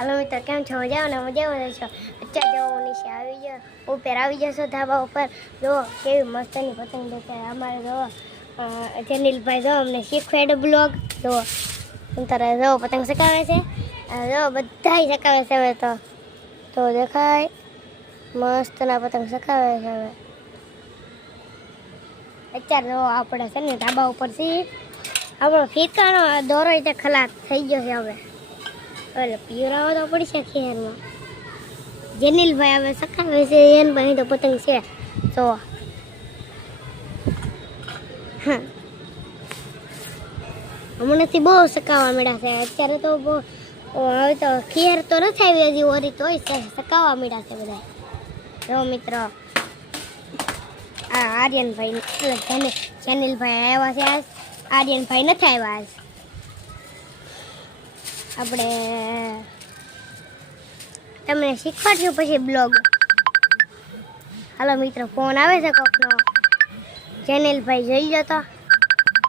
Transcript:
હાલો મિત્રો, કેમ છો? મજામાં છો? અત્યારે જો નીચે આવી ગયો, ઉપર આવી જશો ધાબા ઉપર. જો કેવી મસ્તની પતંગ દેખાય. અમારે જો જનીલભાઈ જો અમને શીખવાડે બ્લોગ. જો તારે જો પતંગ ચકાવે છે, જો બધાય ચકાવે છે હવે તો દેખાય મસ્તના પતંગ ચકાવે છે હવે. અત્યારે જો આપણે છે ને ધાબા ઉપર છીએ. આપણો ફીકાનો દોરો એટલે ખલાસ થઈ ગયો છે હવે. એટલે પીવરાવો તો પડી છે ખેરમાં. જનીલભાઈ હવે સકાવે છે, એન ભાઈ તો પતંગ છે. તો હમણાંથી બહુ સકાવવા મળ્યા છે. અત્યારે તો બહુ હવે તો ખેર તો નથી આવી હજી ઓરી, તોય સકાવવા મળ્યા છે બધા. જો મિત્રો, આ આર્યનભાઈ જનીલભાઈ આવ્યા છે આજ. આર્યનભાઈ નથી આવ્યા આજ. આપણે તમને શીખવાડશું પછી બ્લોગ. હાલો મિત્રો, ફોન આવે છે કોકનો. જનીલભાઈ જોઈ લો તો.